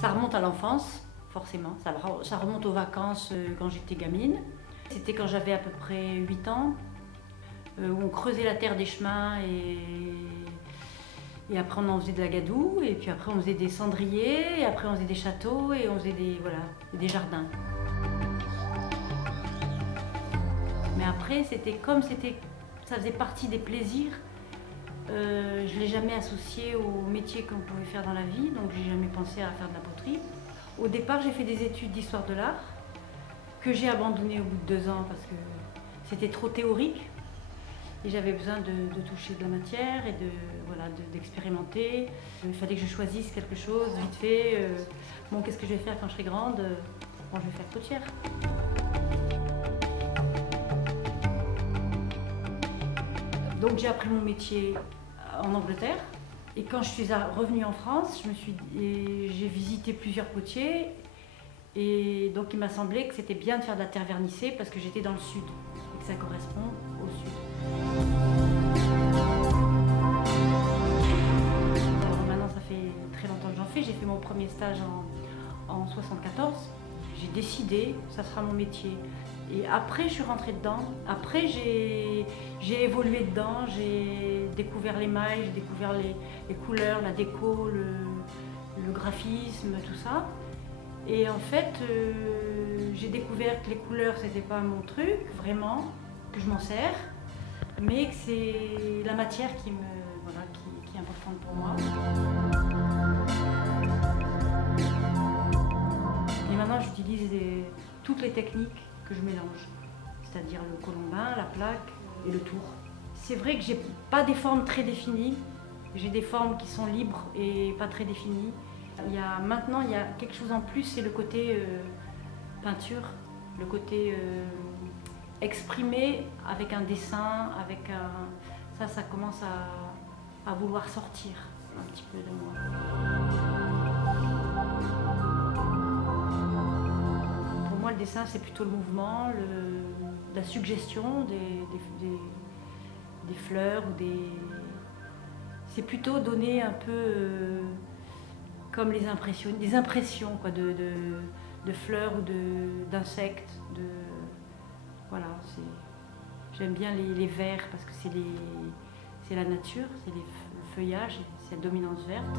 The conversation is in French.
Ça remonte à l'enfance, forcément. Ça remonte aux vacances quand j'étais gamine. C'était quand j'avais à peu près 8 ans, où on creusait la terre des chemins et après on en faisait de la gadoue, et puis après on faisait des cendriers, et après on faisait des châteaux, et on faisait des jardins. Mais après, ça faisait partie des plaisirs. Je ne l'ai jamais associé au métier qu'on pouvait faire dans la vie, donc j'ai jamais pensé à faire de la poterie. Au départ, j'ai fait des études d'histoire de l'art, que j'ai abandonné au bout de 2 ans parce que c'était trop théorique. Et j'avais besoin de toucher de la matière et d'expérimenter. Il fallait que je choisisse quelque chose vite fait. Bon, qu'est-ce que je vais faire quand je serai grande? Bon, je vais faire potière. Donc j'ai appris mon métier en Angleterre. Et quand je suis revenue en France, j'ai visité plusieurs potiers. Et donc il m'a semblé que c'était bien de faire de la terre vernissée parce que j'étais dans le sud et que ça correspond au sud. Alors maintenant ça fait très longtemps que j'en fais. J'ai fait mon premier stage en 74. J'ai décidé, ça sera mon métier. Et après, je suis rentrée dedans. Après, j'ai évolué dedans. J'ai découvert les mailles, j'ai découvert les couleurs, la déco, le graphisme, tout ça. Et en fait, j'ai découvert que les couleurs, c'était pas mon truc, vraiment, que je m'en sers, mais que c'est la matière qui est importante pour moi. Et maintenant, j'utilise toutes les techniques que je mélange, c'est-à-dire le colombin, la plaque et le tour. C'est vrai que j'ai pas des formes très définies, j'ai des formes qui sont libres et pas très définies. Maintenant, il y a quelque chose en plus, c'est le côté peinture, le côté exprimé avec un dessin, ça commence à vouloir sortir un petit peu de moi. Pour moi, le dessin, c'est plutôt le mouvement, la suggestion des fleurs ou c'est plutôt donner un peu comme des impressions quoi, de fleurs ou d'insectes. Voilà, j'aime bien les verts parce que c'est la nature, c'est le feuillage, c'est la dominance verte.